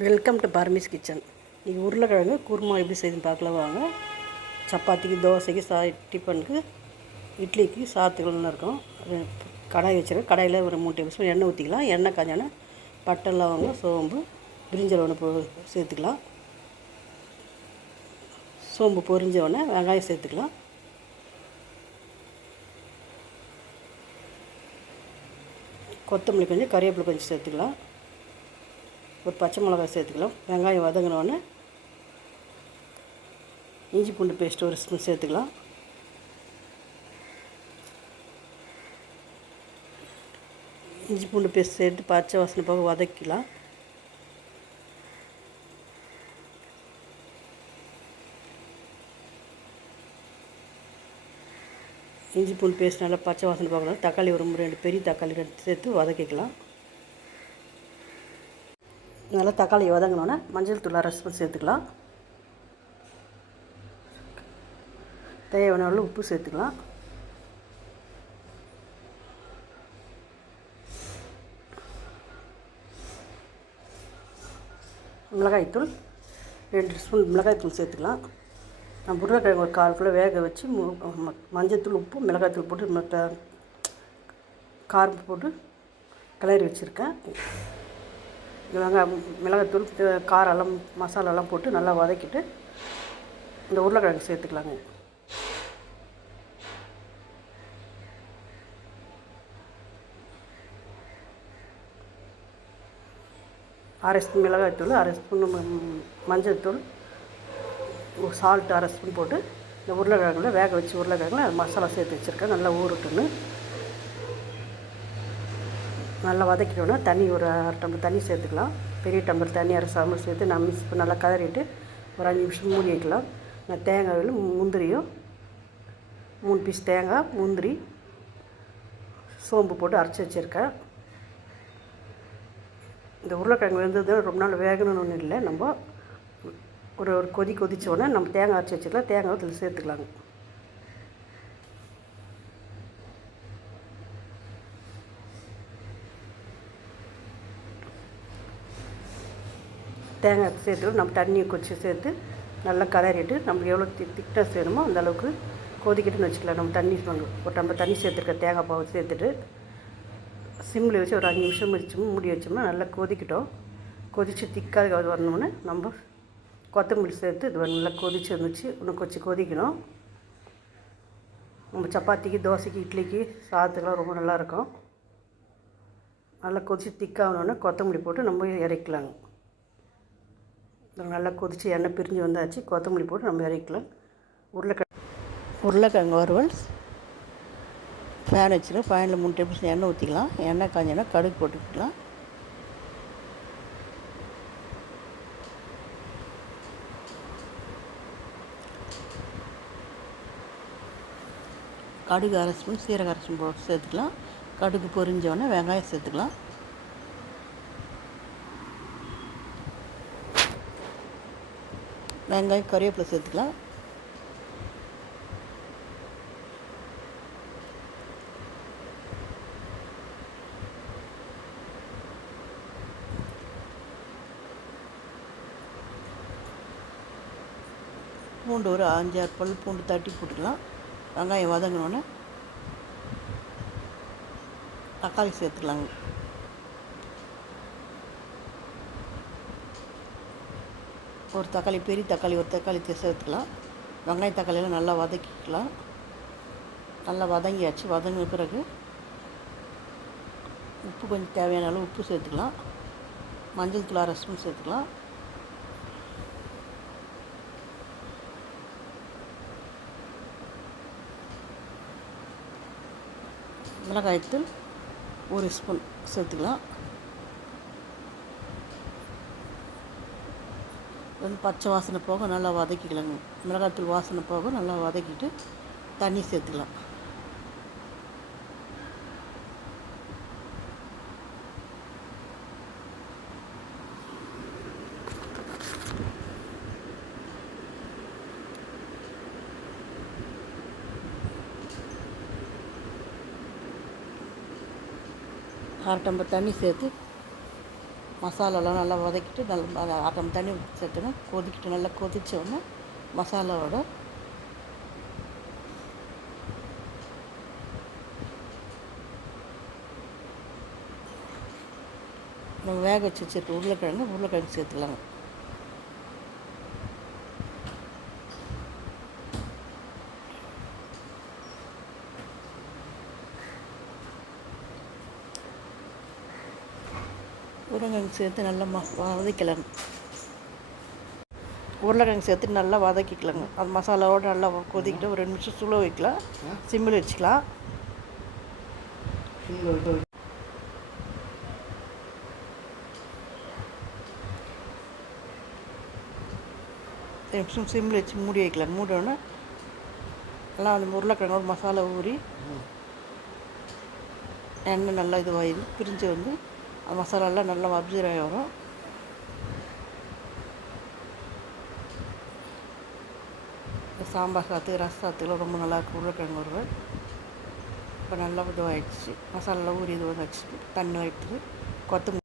Welcome to permits kitchen. இன்றைக்கி உருளைக்கிழங்கு குருமா எப்படி செய்யுதுன்னு பார்க்கலாம் வாங்க. சப்பாத்திக்கு தோசைக்கு சா டிஃபனுக்கு இட்லிக்கு சாத்துக்கள்னு இருக்கும். அது கடாய் வச்சுருக்கேன். கடாயில் ஒரு மூணு டேபிள் ஸ்பூன் எண்ணெய் ஊற்றிக்கலாம் எண்ணெய் காஞ்சான பட்டை லவங்கம் சோம்பு பிரிஞ்சல் ஒன்று போ சேர்த்துக்கலாம். சோம்பு பொரிஞ்ச உடனே வெங்காயம் சேர்த்துக்கலாம். கொத்தமல்லி கொஞ்சம் கறிவேப்பிலை கொஞ்சம் சேர்த்துக்கலாம். ஒரு பச்சை மிளகாய் சேர்த்துக்கலாம். வெங்காயம் வதங்கினோடனே இஞ்சி பூண்டு பேஸ்ட் ஒரு ஸ்பூன் சேர்த்துக்கலாம். இஞ்சி பூண்டு பேஸ்ட் சேர்த்து பச்சை வாசனை போக வதக்கிக்கலாம். இஞ்சி பூண்டு பேஸ்ட் நல்லா பச்சை வாசனை போகலாம். தக்காளி ஒரு ரெண்டு பெரிய தக்காளி ரெண்டு சேர்த்து வதக்கிக்கலாம். நல்லா தக்காளி வதங்கினோன்னே மஞ்சள் தூள் அரை சேர்த்துக்கலாம். தேவையான அளவு உப்பு சேர்த்துக்கலாம். மிளகாய்த்தூள் ரெண்டு ஸ்பூன் மிளகாய்த்தூள் சேர்த்துக்கலாம். நான் உருளைக்கிழங்கு ஒரு கால் கிலோ வேக வச்சு மஞ்சத்தூள் உப்பு மிளகாய்த்தூள் போட்டு மற்ற காரம் போட்டு கிளறி வச்சுருக்கேன். வெங்காயம் மிளகாத்தூள் காரெல்லாம் மசாலாலாம் போட்டு நல்லா வதக்கிட்டு இந்த உருளைக்கிழங்கு சேர்த்துக்கலாங்க. அரை ஸ்பூன் மிளகாய்த்தூள் அரை ஸ்பூன் ம- மஞ்சள் தூள் சால்ட் அரை ஸ்பூன் போட்டு இந்த உருளைக்கிழங்குல வேக வச்சு உருளைக்கிழங்குல அது மசாலா சேர்த்து வச்சுருக்கேன். நல்லா ஊறுட்டுன்னு. நல்லா வதக்கிட்டோன்னா தண்ணி ஒரு அரை டம்ளர் தண்ணி சேர்த்துக்கலாம். பெரிய டம்ளர் தண்ணி அரை சாம்பல் சேர்த்து நான் மிக்ஸ் பண்ணி நல்லா கதறிட்டு ஒரு அஞ்சு நிமிஷம் மூடி வைக்கலாம். நான் தேங்காயில் முந்திரியும் மூணு பீஸ் தேங்காய் முந்திரி சோம்பு போட்டு அரைச்சி வச்சுருக்கேன். இந்த உருளைக்கிழங்கு வெந்தது ரொம்ப நாள் வேகணும்னு ஒன்றும் இல்லை. நம்ம ஒரு ஒரு கொதி கொதிச்சோடனே நம்ம தேங்காய் அரைச்சி வச்சுக்கலாம். தேங்காய் இதில் சேர்த்துக்கலாங்க. தேங்காய் சேர்த்து நம்ம தண்ணியை கொஞ்சம் சேர்த்து நல்லா கலரிட்டு நம்ம எவ்வளோ தி திக்னஸ் வேணுமோ அந்தளவுக்கு கொதிக்கிட்டுன்னு வச்சுக்கலாம். நம்ம தண்ணி ஒரு நம்ம தண்ணி சேர்த்துருக்க தேங்காய் பாவை சேர்த்துட்டு சிம்மில் வச்சு ஒரு அஞ்சு நிமிஷம் முடிச்சோம் மூடி வச்சோம்னா நல்லா கொதிக்கிட்டோம். கொதித்து திக்காக வரணும்னு நம்ம கொத்தமல்லி சேர்த்து இது நல்லா கொதிச்சு இருந்துச்சு இன்னும் கொஞ்சம் கொதிக்கணும். நம்ம சப்பாத்திக்கு தோசைக்கு இட்லிக்கு சாதத்துக்கெலாம் ரொம்ப நல்லாயிருக்கும் நல்லா கொதித்து திக்காகணுன்னு கொத்தமல்லி போட்டு நம்ம இறக்கலாங்க நல்லா கொதித்து எண்ணெய் பிரிஞ்சு வந்தாச்சு. கொத்தமல்லி போட்டு நம்ம இறக்கலாம் உருளைக்கிழங்கு. உருளைக்கிழங்கு வறுவல். ஃபேன் வச்சுட்டு ஃபேனில் மூணு டேபிள் ஸ்பூன் எண்ணெய் ஊற்றிக்கலாம் எண்ணெய் காஞ்சினா கடுகு போட்டுக்கலாம். கடுகு அரை ஸ்பூன் சீரக அரை ஸ்பூன் போட்டு சேர்த்துக்கலாம். கடுகு பொரிஞ்சோடனே வெங்காயம் சேர்த்துக்கலாம். வெங்காயம் கறிவேப்பிலை சேர்த்துக்கலாம். பூண்டு ஒரு அஞ்சாறு பல் பூண்டு தட்டி போட்டுக்கலாம். வெங்காயம் வதங்கினோன்னே தக்காளி சேர்த்துக்கலாங்க. ஒரு தக்காளி பெரிய தக்காளி ஒரு தக்காளி சேர்த்துக்கலாம் வெங்காயம் தக்காளியெல்லாம் நல்லா வதக்கிக்கலாம். நல்லா வதங்கியாச்சு. வதங்கின பிறகு உப்பு கொஞ்சம் தேவையான அளவு உப்பு சேர்த்துக்கலாம். மஞ்சள் தூள் அரை ஸ்பூன் சேர்த்துக்கலாம். மிளகாய்த்தூள் ஒரு ஸ்பூன் சேர்த்துக்கலாம். வந்து பச்சை வாசனை போக நல்லா வதக்கிக்கலாங்க. மிளகாத்தூள் வாசனை போக நல்லா வதக்கிட்டு தண்ணி சேர்த்துக்கலாம். அரை டம்ளர் தண்ணி சேர்த்து மசாலாலாம் நல்லா வதக்கிட்டு நல்லா அரை தண்ணி சேர்த்துனா கொதிக்கிட்டு நல்லா கொதிச்ச உடனே மசாலாவோட நம்ம வேக வச்சு வச்சுருக்க உருளைக்கிழங்கு உருளைக்கிழங்கு சேர்த்துக்கலாங்க. உருளைக்கிழங்கு சேர்த்து நல்லா ம வதக்கலாங்க உருளைக்கிழங்கு சேர்த்து நல்லா வதக்கிக்கலாங்க. அது மசாலாவோடு நல்லா கொதிக்கிட்டு ஒரு ரெண்டு நிமிஷம் சுழ வைக்கலாம். சிம்மில் வச்சுக்கலாம். நிமிஷம் சிம்மில் வச்சு மூடி வைக்கலாங்க மூடோடனே நல்லா அந்த உருளைக்கிழங்கோட மசாலா ஊறி எண்ணெய் நல்லா இதுவாகி பிரிஞ்சு வந்து மசாலாலாம் நல்லா அப்சர்வ் ஆகி வரும் சாம்பார் சாத்துக்கு ரச சாத்துக்குலாம் ரொம்ப நல்லாயிருக்கும் உருளைக்கிழங்கு வருவேன் இப்போ நல்லா இதுவாகிடுச்சு மசாலாலாம் ஊறி இதுவாகிடுச்சு தண்ணி எடுத்துட்டு கொத்தமல்லி